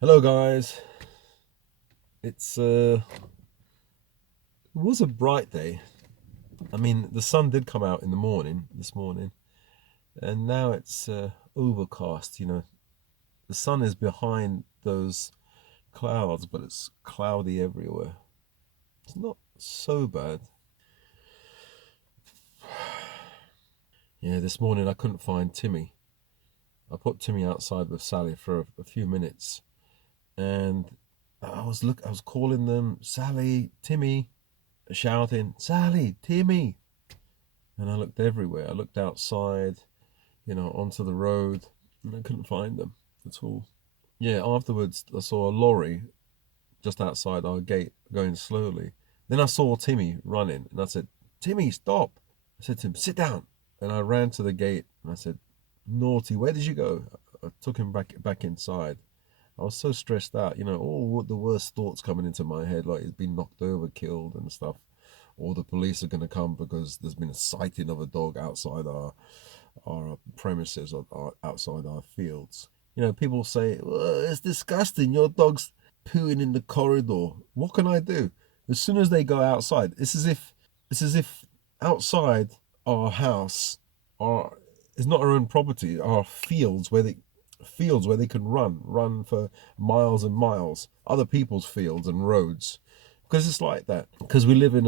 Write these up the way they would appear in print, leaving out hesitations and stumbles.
Hello guys. It was a bright day. I mean, the sun did come out in the morning this morning, and now it's overcast. The sun is behind those clouds, but it's cloudy everywhere. It's not so bad. Yeah, this morning I couldn't find Timmy. I put Timmy outside with Sally for a few minutes, and I was calling them, Sally, Timmy, shouting, Sally, Timmy. And I looked everywhere. I looked outside, onto the road, and I couldn't find them at all. Yeah, afterwards I saw a lorry just outside our gate going slowly. Then I saw Timmy running, and I said, Timmy, stop. I said to him, sit down. And I ran to the gate, and I said, naughty, where did you go? I took him back inside. I was so stressed out, all the worst thoughts coming into my head, like he's been knocked over, killed, and stuff. Or the police are going to come because there's been a sighting of a dog outside our premises, or outside our fields. People say, well, it's disgusting. Your dog's pooing in the corridor. What can I do? As soon as they go outside, it's as if outside our house are is not our own property. Our fields where they can run for miles and miles. Other people's fields and roads, because it's like that. Because we live in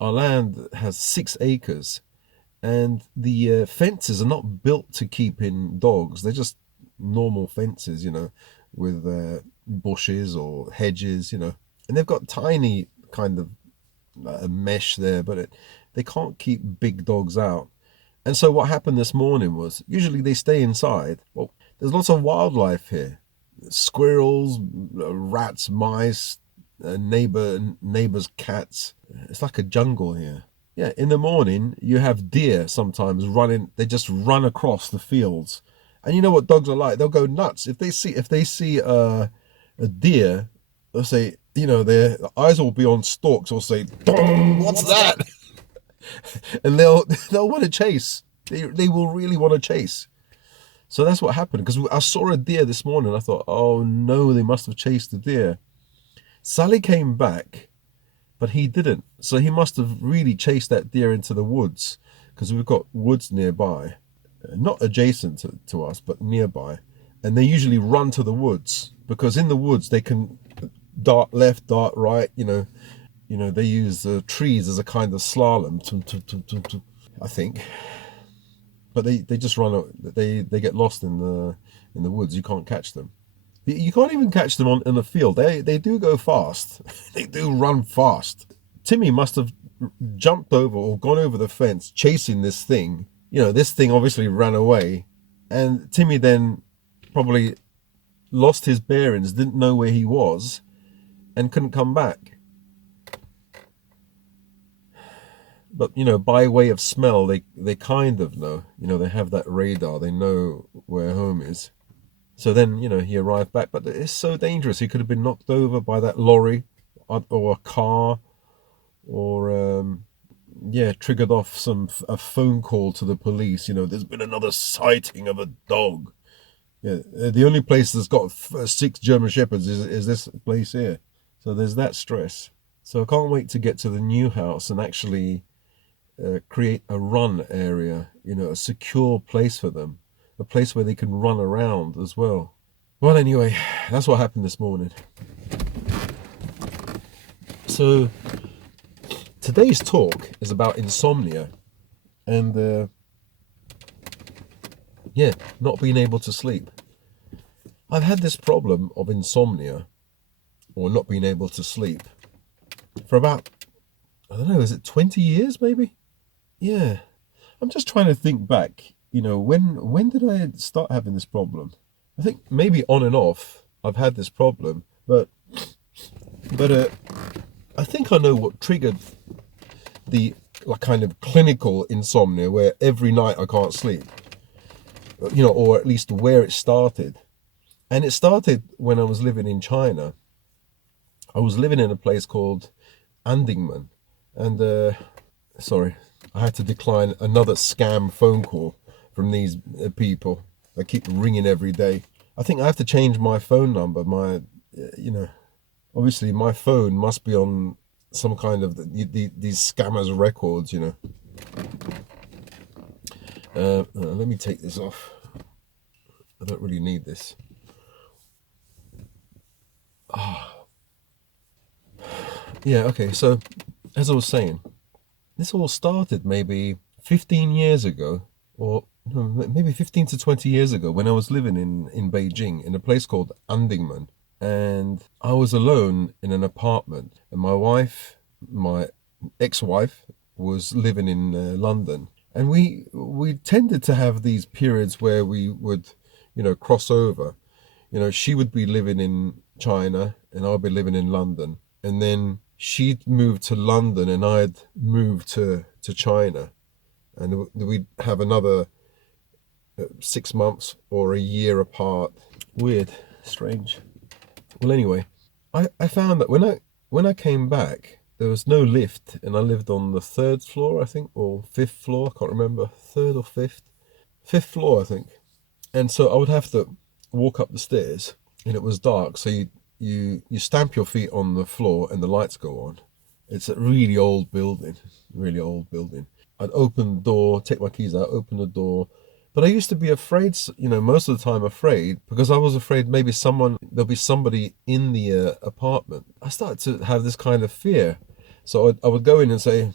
our land has 6 acres, and the fences are not built to keep in dogs. They're just normal fences, with bushes or hedges, and they've got tiny kind of mesh there, but they can't keep big dogs out. And so what happened this morning was, usually they stay inside. Well, there's lots of wildlife here: squirrels, rats, mice, neighbors' cats. It's like a jungle here. Yeah, in the morning you have deer sometimes running. They just run across the fields, and you know what dogs are like. They'll go nuts if they see a deer. They'll say, their eyes will be on stalks. Or say, "Dong, what's that?" And they'll want to chase. They will really want to chase. So that's what happened, because I saw a deer this morning. I thought, oh no, they must have chased the deer. Sally came back, but he didn't. So he must have really chased that deer into the woods, because we've got woods nearby, not adjacent to us, but nearby. And they usually run to the woods, because in the woods they can dart left, dart right. They use the trees as a kind of slalom, I think. But they just run. They get lost in the woods. You can't catch them. You can't even catch them in the field. They do go fast. They do run fast. Timmy must have jumped over or gone over the fence chasing this thing. This thing obviously ran away, and Timmy then probably lost his bearings, didn't know where he was, and couldn't come back. But by way of smell, they kind of know. They have that radar. They know where home is. So then, he arrived back, but it's so dangerous. He could have been knocked over by that lorry, or a car, or yeah, triggered off a phone call to the police. There's been another sighting of a dog. Yeah, the only place that's got 6 German Shepherds is this place here. So there's that stress. So I can't wait to get to the new house and actually create a run area, a secure place for them, a place where they can run around as well. Well, anyway, that's what happened this morning. So today's talk is about insomnia and, yeah, not being able to sleep. I've had this problem of insomnia, or not being able to sleep, for about, I don't know, is it 20 years maybe? Yeah. I'm just trying to think back, when did I start having this problem? I think maybe on and off I've had this problem, but I think I know what triggered the like kind of clinical insomnia, where every night I can't sleep. Or at least where it started. And it started when I was living in China. I was living in a place called Andingman, and sorry, I had to decline another scam phone call from these people. They keep ringing every day. I think I have to change my phone number. You know, obviously my phone must be on some kind of these scammers' records. Let me take this off. I don't really need this. Yeah, okay. So, as I was saying, this all started maybe 15 years ago, or no, maybe 15 to 20 years ago, when I was living in Beijing in a place called Andingmen. And I was alone in an apartment, and my ex-wife, was living in London. And we tended to have these periods where we would, cross over. She would be living in China and I'd be living in London. And then she'd moved to London and I'd moved to China. And we'd have another 6 months or a year apart. Weird, strange. Well, anyway, I found that when I came back, there was no lift, and I lived on the third floor, I think, or fifth floor. I can't remember, third or fifth floor, I think. And so I would have to walk up the stairs, and it was dark. So you stamp your feet on the floor, and the lights go on. It's a really old building, really old building. I'd open the door, take my keys out, open the door. But I used to be afraid, most of the time afraid, because I was afraid maybe there'll be somebody in the apartment. I started to have this kind of fear. So I would go in and say,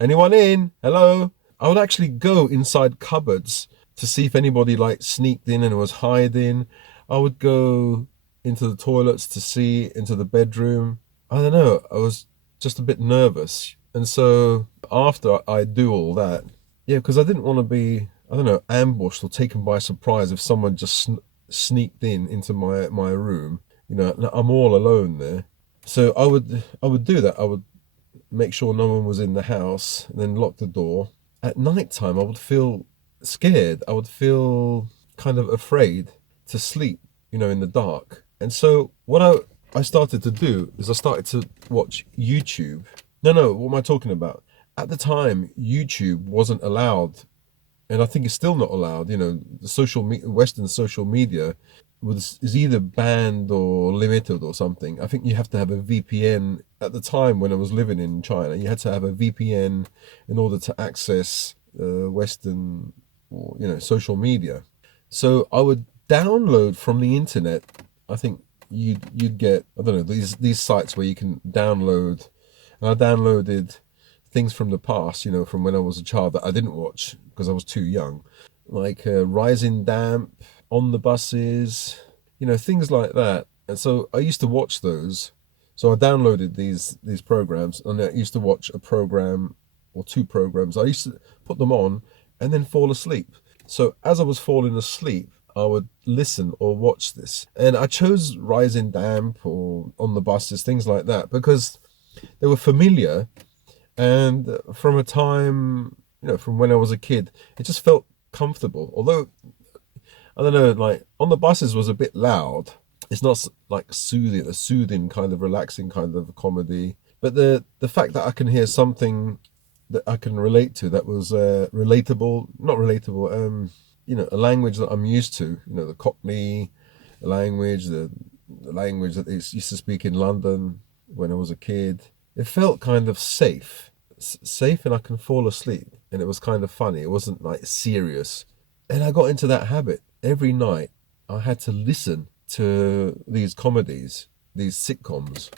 anyone in? Hello? I would actually go inside cupboards to see if anybody like sneaked in and was hiding. I would go into the toilets to see into the bedroom. I don't know. I was just a bit nervous. And so after I do all that, yeah, because I didn't want to be, I don't know, ambushed or taken by surprise if someone just sneaked into my room. I'm all alone there. So I would do that. I would make sure no one was in the house, and then lock the door. At night time, I would feel scared. I would feel kind of afraid to sleep, in the dark. And so what I started to do is I started to watch YouTube. No, what am I talking about? At the time, YouTube wasn't allowed, and I think it's still not allowed. The Western social media is either banned or limited or something. I think you have to have a VPN. At the time when I was living in China, you had to have a VPN in order to access Western or social media. So I would download from the internet. I think you'd get, I don't know, these sites where you can download. And I downloaded things from the past, from when I was a child that I didn't watch because I was too young, like Rising Damp, On the Buses, things like that. And so I used to watch those. So I downloaded these programs, and I used to watch a program or two programs. I used to put them on and then fall asleep. So as I was falling asleep, I would listen or watch this. And I chose Rising Damp or On the Buses, things like that, because they were familiar. And from a time, from when I was a kid, it just felt comfortable. Although, I don't know, like On the Buses was a bit loud. It's not like a soothing kind of relaxing kind of comedy. But the fact that I can hear something that I can relate to, that was relatable, not relatable, a language that I'm used to, the Cockney language, the language that they used to speak in London when I was a kid. It felt kind of safe, and I can fall asleep. And it was kind of funny. It wasn't like serious. And I got into that habit. Every night I had to listen to these comedies, these sitcoms,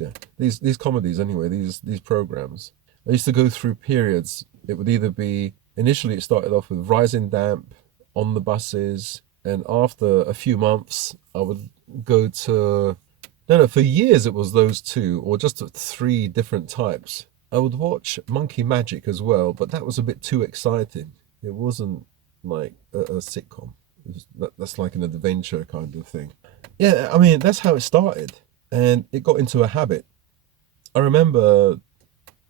yeah. These comedies anyway, these programs. I used to go through periods. It would either be, initially it started off with Rising Damp, On the Buses, and after a few months I would go to, no, for years it was those two, or just three different types. I would watch Monkey Magic as well, but that was a bit too exciting. It wasn't like a sitcom. That's like an adventure kind of thing. Yeah, I mean, that's how it started. And it got into a habit. I remember,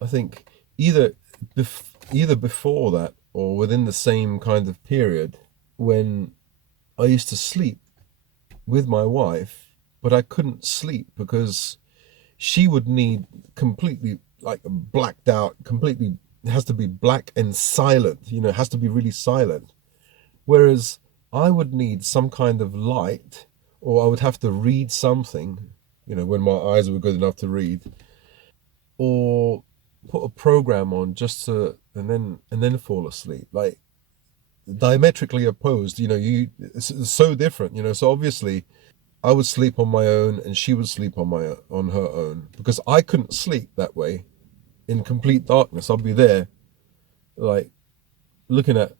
I think, either before that or within the same kind of period, when I used to sleep with my wife, but I couldn't sleep because she would need completely like blacked out, completely, it has to be black and silent, it has to be really silent. Whereas I would need some kind of light, or I would have to read something, when my eyes were good enough to read, or put a program on just to and then fall asleep. Like diametrically opposed, it's so different, So obviously, I would sleep on my own, and she would sleep on her own because I couldn't sleep that way in complete darkness. I'd be there, like looking at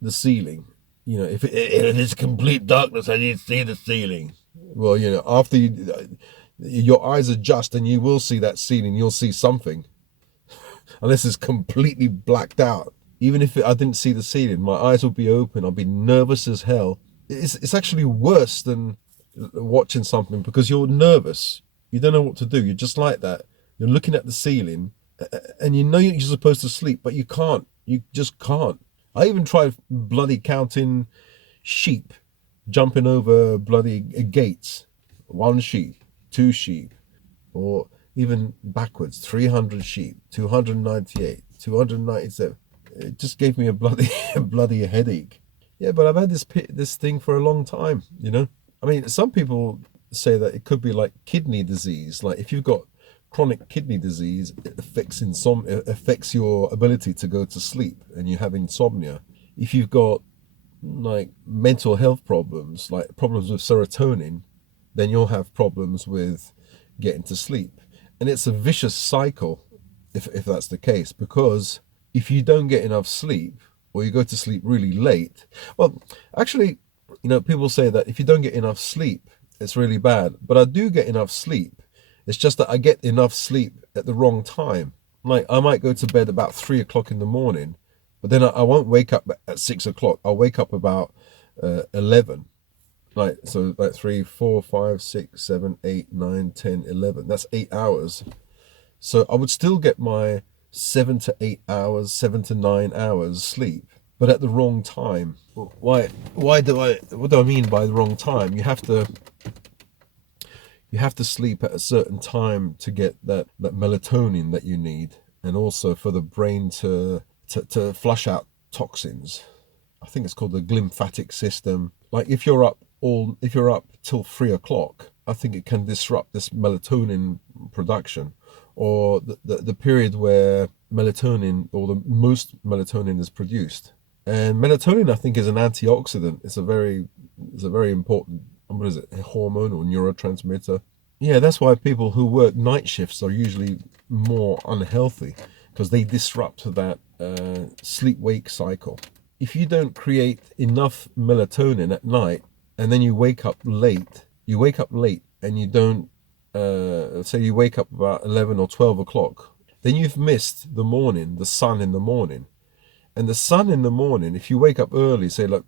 the ceiling. If it's complete darkness, I need to see the ceiling. Well, after your eyes adjust and you will see that ceiling, you'll see something, unless it's completely blacked out. Even if I didn't see the ceiling, my eyes will be open. I'll be nervous as hell. It's actually worse than watching something because you're nervous. You don't know what to do. You're just like that. You're looking at the ceiling, and you know you're supposed to sleep, but you can't. You just can't. I even tried bloody counting sheep jumping over bloody gates. One sheep, two sheep, or even backwards, 300 sheep, 298, 297. It just gave me a bloody a bloody headache. Yeah, but I've had this thing for a long time, I mean, some people say that it could be like kidney disease. Like if you've got chronic kidney disease, it affects your ability to go to sleep and you have insomnia. If you've got like mental health problems, like problems with serotonin, then you'll have problems with getting to sleep. And it's a vicious cycle if that's the case, because if you don't get enough sleep or you go to sleep really late, well, actually, people say that if you don't get enough sleep, it's really bad. But I do get enough sleep. It's just that I get enough sleep at the wrong time. Like I might go to bed about 3 o'clock in the morning, but then I won't wake up at 6 o'clock. I'll wake up about 11. Like so, like 3, 4, 5, 6, 7, 8, 9, 10, 11. That's 8 hours. So I would still get my 7 to 8 hours, 7 to 9 hours sleep, but at the wrong time. Why? What do I mean by the wrong time? You have to sleep at a certain time to get that melatonin that you need, and also for the brain to flush out toxins. I think it's called the glymphatic system. Like if you're up till 3 o'clock, I think it can disrupt this melatonin production, or the period where melatonin or the most melatonin is produced. And melatonin, I think, is an antioxidant. It's a very important, what is it, a hormone or neurotransmitter. Yeah, that's why people who work night shifts are usually more unhealthy, because they disrupt that sleep-wake cycle. If you don't create enough melatonin at night, and then you wake up late and you don't, say you wake up about 11 or 12 o'clock, then you've missed the sun in the morning. And the sun in the morning, if you wake up early, say like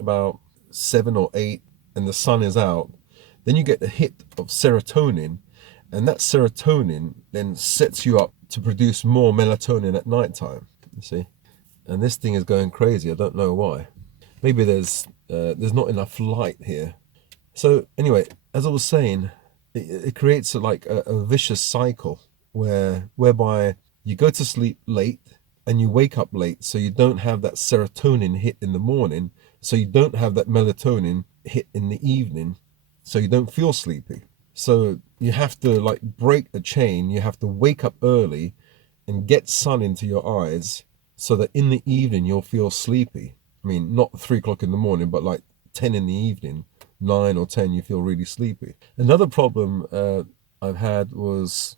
about 7 or 8, and the sun is out, then you get the hit of serotonin, and that serotonin then sets you up to produce more melatonin at nighttime. You see, and this thing is going crazy. I don't know why. Maybe there's not enough light here. So anyway, as I was saying, it creates a vicious cycle whereby you go to sleep late and you wake up late, so you don't have that serotonin hit in the morning, so you don't have that melatonin hit in the evening, so you don't feel sleepy. So you have to break the chain. You have to wake up early and get sun into your eyes so that in the evening you'll feel sleepy. I mean, not 3 o'clock in the morning, but like 10 in the evening, 9 or 10, you feel really sleepy. Another problem I've had was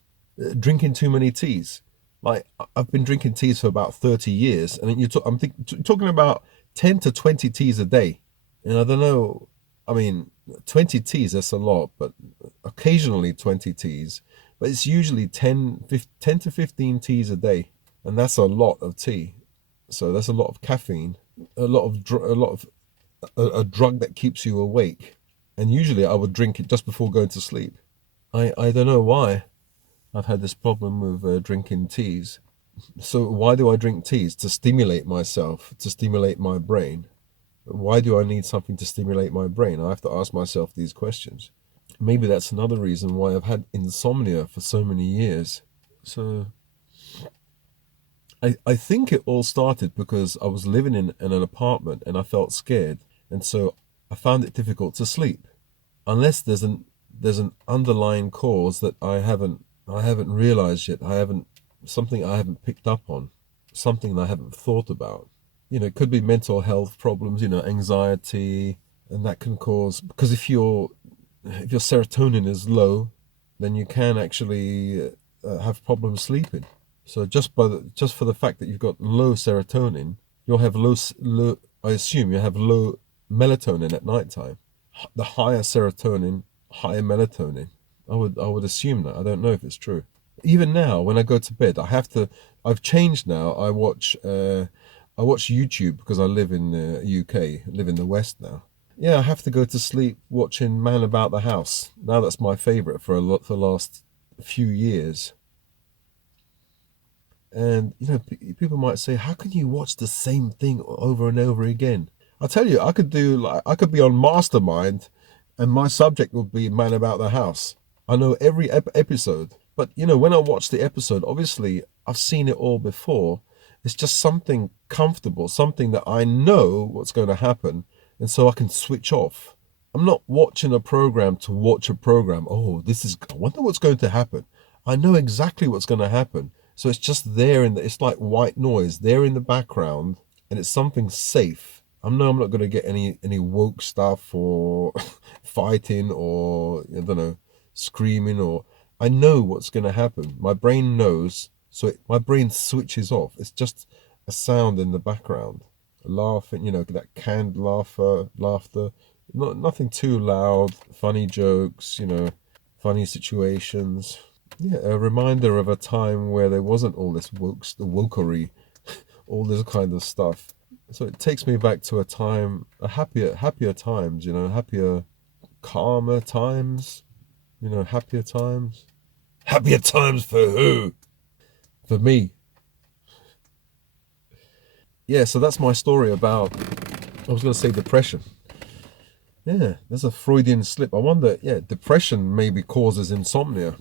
drinking too many teas. Like I've been drinking teas for about 30 years, and I'm talking about 10 to 20 teas a day. And I don't know, I mean, 20 teas, that's a lot, but occasionally 20 teas. But it's usually 10 to 15 teas a day, and that's a lot of tea. So that's a lot of caffeine, a drug that keeps you awake. And usually I would drink it just before going to sleep. I don't know why I've had this problem with drinking teas. So why do I drink teas? To stimulate myself, to stimulate my brain. Why do I need something to stimulate my brain? I have to ask myself these questions. Maybe that's another reason why I've had insomnia for so many years. So I think it all started because I was living in an apartment and I felt scared. and so I found it difficult to sleep unless there's an underlying cause that I haven't realized yet. I haven't something I haven't picked up on, something that I haven't thought about. It could be mental health problems, anxiety, and that can cause, because if your serotonin is low, then you can actually have problems sleeping. So just for the fact that you've got low serotonin, you'll have low. I assume you have low melatonin at night time. The higher serotonin, higher melatonin. I would assume that. I don't know if it's true. Even now, when I go to bed, I have to. I've changed now. I watch YouTube because I live in the UK, live in the West now. Yeah, I have to go to sleep watching Man About the House. Now that's my favorite for the last few years. And people might say, "How can you watch the same thing over and over again?" I tell you, I could be on Mastermind, and my subject would be Man About the House. I know every episode, but when I watch the episode, obviously I've seen it all before. It's just something comfortable, something that I know what's going to happen, and so I can switch off. I'm not watching a program to watch a program. Oh, I wonder what's going to happen. I know exactly what's going to happen. So it's just there it's like white noise there in the background, and it's something safe. I know I'm not going to get any woke stuff or fighting or I don't know, screaming, or I know what's going to happen. My brain knows, so my brain switches off. It's just a sound in the background, laughing, that canned laughter, nothing too loud, funny jokes, funny situations. Yeah, a reminder of a time where there wasn't all this the wokery, all this kind of stuff. So it takes me back to a happier times, happier, calmer times, happier times. Happier times for who? For me. Yeah, so that's my story about, I was going to say depression. Yeah, there's a Freudian slip. I wonder, yeah, depression maybe causes insomnia.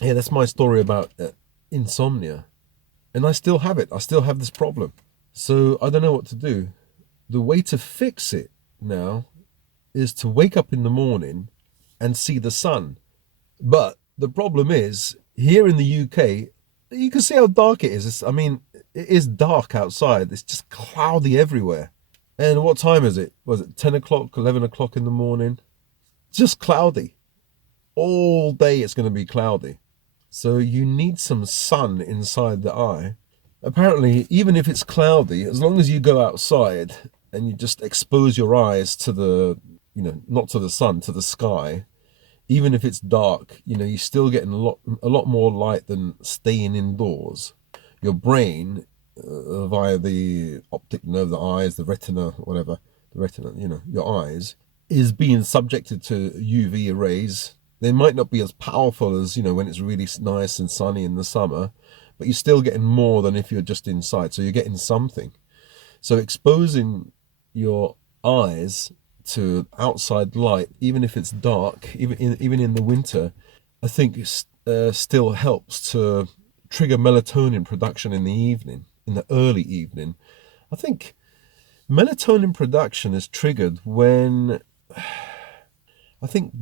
Yeah, that's my story about insomnia. And I still have it. I still have this problem. So I don't know what to do. The way to fix it now is to wake up in the morning and see the sun. But the problem is, here in the UK, you can see how dark it is. I mean, it is dark outside. It's just cloudy everywhere. And what time is it? Was it 10 o'clock, 11 o'clock in the morning? Just cloudy. All day it's going to be cloudy. So you need some sun inside the eye. Apparently, even if it's cloudy, as long as you go outside and you just expose your eyes to not to the sun, to the sky, even if it's dark, you're still getting a lot more light than staying indoors. Your brain, via the optic nerve, the eyes, the retina, whatever, the retina, your eyes, is being subjected to UV rays. They might not be as powerful as, when it's really nice and sunny in the summer, but you're still getting more than if you're just inside. So you're getting something. So exposing your eyes to outside light, even if it's dark, even in the winter, I think still helps to trigger melatonin production in the evening, in the early evening. I think melatonin production is triggered when, I think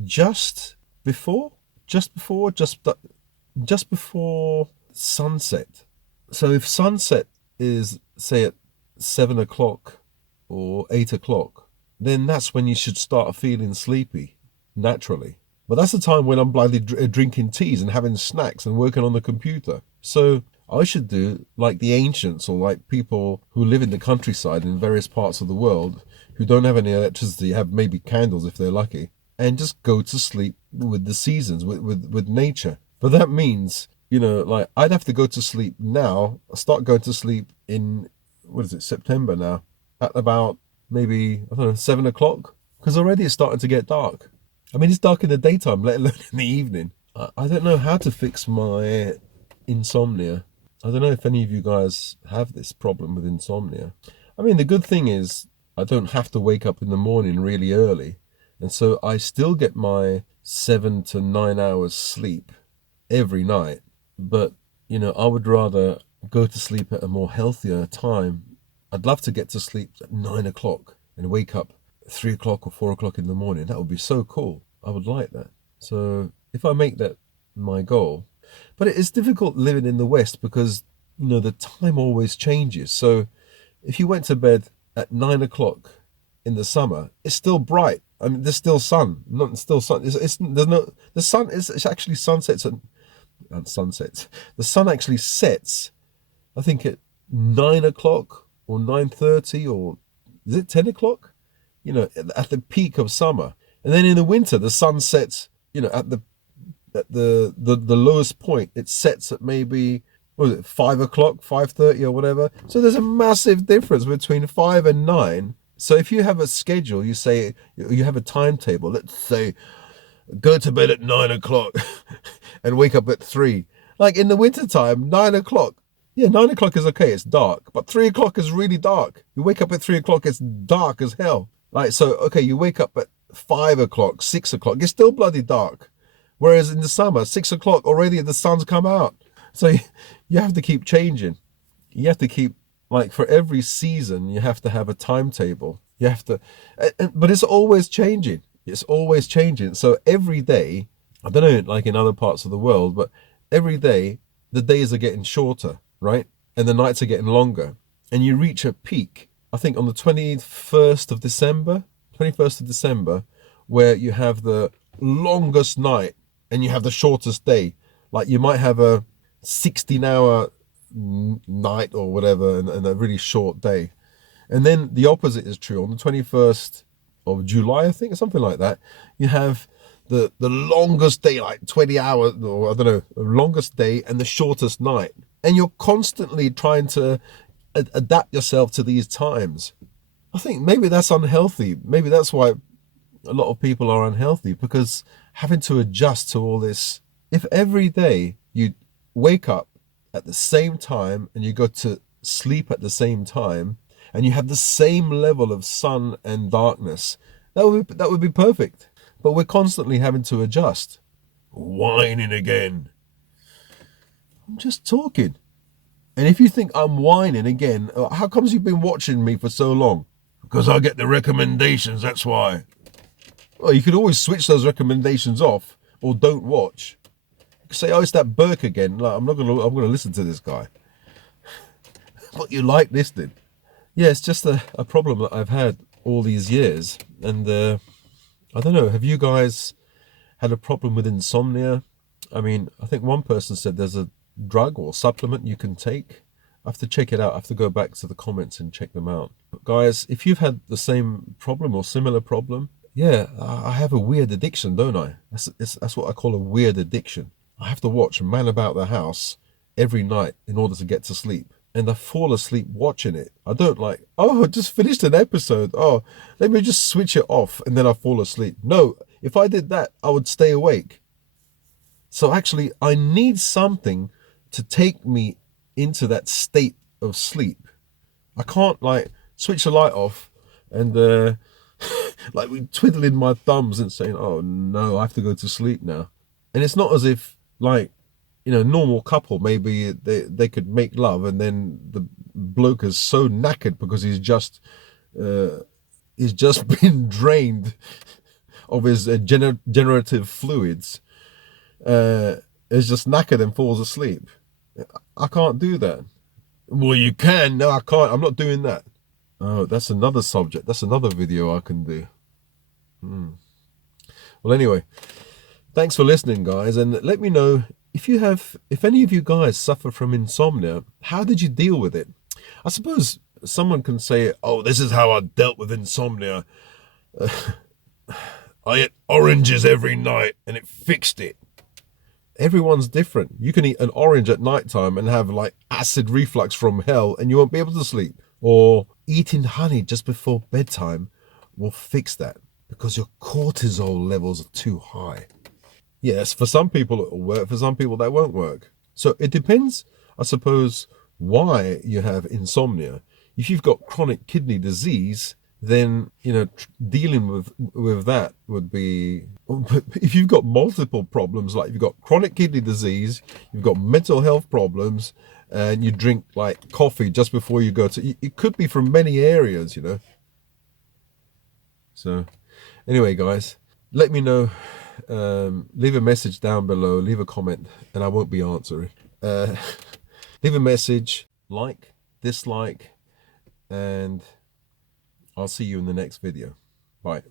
before, just before, just before sunset. So if sunset is, say, at 7 o'clock or 8 o'clock, then that's when you should start feeling sleepy naturally. But that's the time when I'm bloody drinking teas and having snacks and working on the computer. So I should do like the ancients, or like people who live in the countryside in various parts of the world who don't have any electricity, have maybe candles if they're lucky, and just go to sleep with the seasons, with nature. But that means, like I'd have to go to sleep now, start going to sleep in, what is it, September now, at about maybe, I don't know, 7 o'clock, because already it's starting to get dark. I mean, it's dark in the daytime, let alone in the evening. I don't know how to fix my insomnia. I don't know if any of you guys have this problem with insomnia. I mean, the good thing is I don't have to wake up in the morning really early. And so I still get my 7 to 9 hours sleep every night. But, I would rather go to sleep at a more healthier time. I'd love to get to sleep at 9 o'clock and wake up 3 o'clock or 4 o'clock in the morning. That would be so cool. I would like that. So if I make that my goal, but it's difficult living in the West because the time always changes. So if you went to bed at 9 o'clock in the summer, it's still bright. I mean, there's still sun. Not still sun. There's no the sun. It's actually sunsets and sunsets. The sun actually sets. I think at 9 o'clock or 9:30 or is it 10 o'clock? At the peak of summer, and then in the winter the sun sets. At the lowest point, it sets at maybe, what was it, 5 o'clock, 5:30 or whatever. So there's a massive difference between 5 and 9. So if you have a schedule, you say you have a timetable. Let's say go to bed at 9 o'clock and wake up at 3. Like in the wintertime, 9 o'clock. Yeah, 9 o'clock is okay, it's dark. But 3 o'clock is really dark. You wake up at 3 o'clock, it's dark as hell. Like, so, okay, you wake up at 5 o'clock, 6 o'clock, it's still bloody dark. Whereas in the summer, 6 o'clock, already the sun's come out. So you have to keep changing. You have to keep, like, for every season, you have to have a timetable. You have to, but it's always changing. It's always changing. So every day, I don't know, like in other parts of the world, but every day, the days are getting shorter, right? And the nights are getting longer. And you reach a peak, I think on the 21st of December, where you have the longest night and you have the shortest day. Like you might have a 16-hour night or whatever and a really short day. And then the opposite is true. On the 21st of July, I think, or something like that, you have the longest day, like 20 hours, or I don't know, the longest day and the shortest night. And you're constantly trying to adapt yourself to these times. I think maybe that's unhealthy. Maybe that's why a lot of people are unhealthy, because having to adjust to all this. If every day you wake up at the same time and you go to sleep at the same time and you have the same level of sun and darkness, that would be perfect. But we're constantly having to adjust. Whining again. I'm just talking. And if you think I'm whining again, how comes you've been watching me for so long? Because I get the recommendations, that's why. Well, you could always switch those recommendations off or don't watch. Say, oh, it's that Burke again. Like, I'm gonna listen to this guy. But you like listening. Yeah, it's just a problem that I've had all these years. And I don't know, have you guys had a problem with insomnia? I mean, I think one person said there's a drug or supplement you can take. I have to check it out. I have to go back to the comments and check them out. But guys, if you've had the same problem or similar problem, yeah, I have a weird addiction, don't I? That's what I call a weird addiction. I have to watch Man About the House every night in order to get to sleep. And I fall asleep watching it. I don't like, oh, I just finished an episode. Oh, let me just switch it off and then I fall asleep. No, if I did that, I would stay awake. So actually, I need something to take me into that state of sleep. I can't like switch the light off and like twiddling my thumbs and saying, oh no, I have to go to sleep now. And it's not as if like, normal couple, maybe they could make love and then the bloke is so knackered because he's just been drained of his generative fluids, is just knackered and falls asleep. I can't do that. Well, you can. No, I can't. I'm not doing that. Oh, that's another subject. That's another video I can do. Well, anyway, thanks for listening, guys. And let me know if any of you guys suffer from insomnia, how did you deal with it? I suppose someone can say, oh, this is how I dealt with insomnia. I ate oranges every night and it fixed it. Everyone's different. You can eat an orange at nighttime and have like acid reflux from hell and you won't be able to sleep. Or eating honey just before bedtime will fix that because your cortisol levels are too high. Yes, for some people it will work, for some people that won't work. So it depends, I suppose, why you have insomnia. If you've got chronic kidney disease, then, dealing with that would be, but if you've got multiple problems, like you've got chronic kidney disease, you've got mental health problems, and you drink like coffee just before you go to, it could be from many areas, So anyway, guys, let me know. Leave a message down below, leave a comment, and I won't be answering. Leave a message, like, dislike, and I'll see you in the next video. Bye.